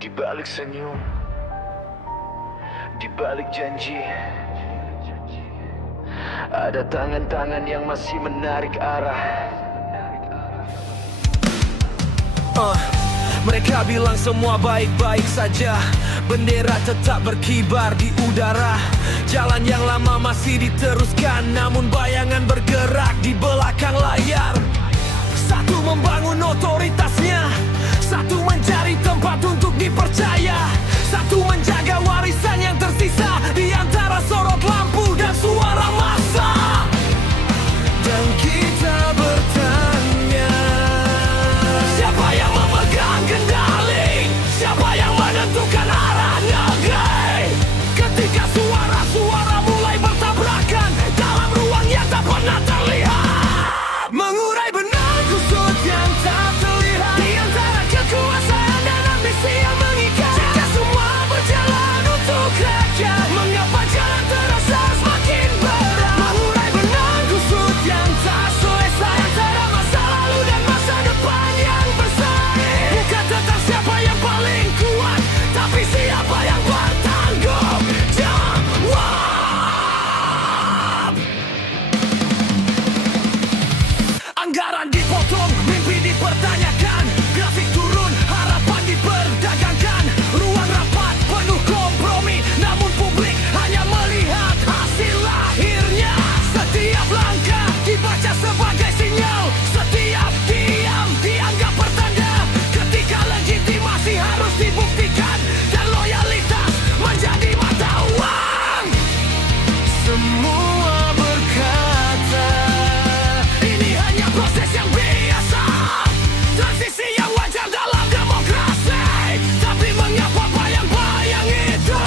Di balik senyum, di balik janji, ada tangan-tangan yang masih menarik arah. Mereka bilang semua baik-baik saja, bendera tetap berkibar di udara. Jalan yang lama masih diteruskan, namun bayangan bergerak di belakang layar. Satu membangun otoritasnya, satu mencari tempat untuk dipercaya, satu menjaga warisan yang tersisa di antara sorot lampu dan suara massa. Dan kita bertanya, siapa yang memegang kendali? Siapa yang menentukan arah negeri? Ketika suara-suara mulai bertabrakan dalam ruang yang tak pernah terlihat, mengurai benang kusut yang tak terlihat di antara kekuasaan dan ambisi yang mengikat. Jika semua berjalan untuk rakyat, mengapa jalan terasa semakin berat? Mengurai benang kusut yang tak selesai antara masa lalu dan masa depan yang bersaing. Bukan tentang siapa yang paling kuat, tapi siapa yang bertanggung jawab. Anggaran dipotong, mimpi dipertanyakan, grafik turun, harapan diperdagangkan. Ruang rapat penuh kompromi, namun publik hanya melihat hasil akhirnya. Setiap langkah dibaca sebagai sinyal, setiap diam dianggap pertanda. Ketika legitimasi harus dibuktikan dan loyalitas menjadi mata uang, semua berkata ini hanya proses yang biasa, transisi yang wajar dalam demokrasi. Tapi mengapa bayang-bayang itu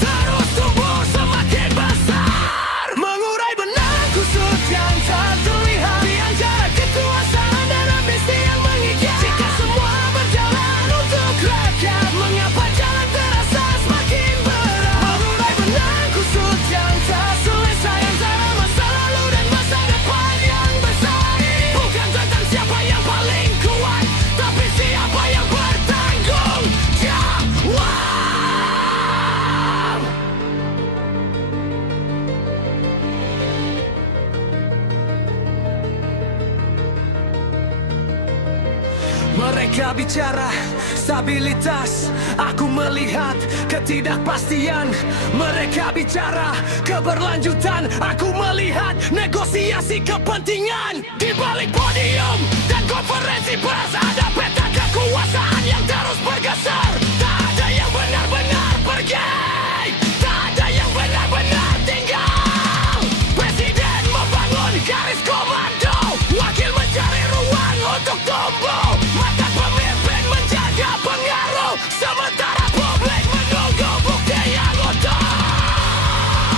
terus tumbuh semakin besar? Mengurai benang kusut yang tak terlihat di antara kekuasaan dan ambisi yang mengikat. Jika semua berjalan untuk rakyat, mengapa jalan terasa semakin berat? Mengurai benang kusut yang tak selesai antara masa lalu dan masa depan yang bersaing. Bukan tentang siapa yang paling kuat, tapi siapa yang bertanggung jawab. Mereka bicara stabilitas, aku melihat ketidakpastian. Mereka bicara keberlanjutan, aku melihat negosiasi kepentingan. Di balik podium dan konferensi pers ada peta kekuasaan yang terus bergeser. Tak ada yang benar-benar pergi, tak ada yang benar-benar tinggal. Presiden membangun garis komando, wakil mencari ruang untuk tumbuh. Mata pemimpin menjaga pengaruh, sementara publik menunggu bukti yang utuh.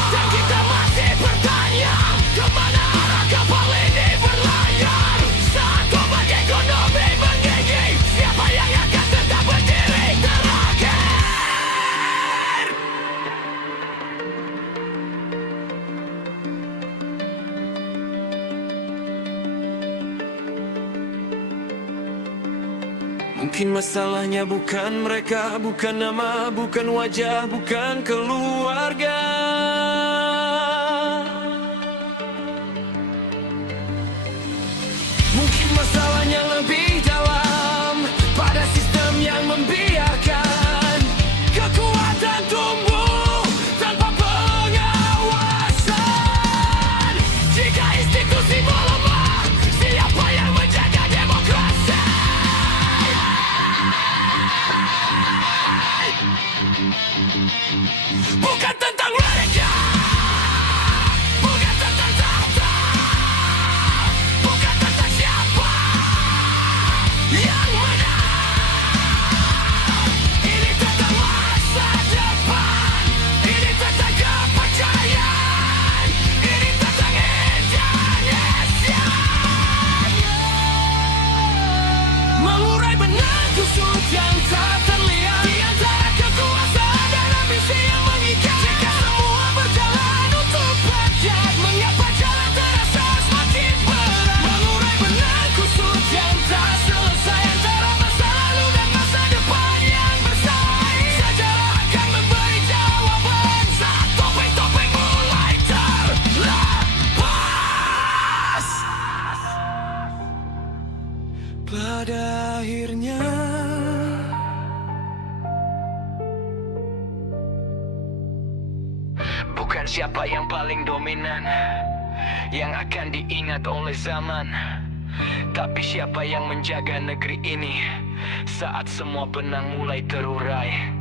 Dan kita masih bertanya, kemana arah kapal ini berlayar? Saat ombak ekonomi menggigit, siapa yang akan tetap berdiri terakhir? Mungkin masalahnya bukan mereka, bukan nama, bukan wajah, bukan keluarga. Mungkin masalahnya lebih dalam, pada sistem yang membiarkan kekuatan tumbuh tanpa pengawasan. Jika institusi melemah, siapa yang menjaga demokrasi? Bukan tentang mereka, bukan tentang tahta, bukan tentang siapa, Bukan siapa yang paling dominan yang akan diingat oleh zaman, tapi siapa yang menjaga negeri ini saat semua benang mulai terurai.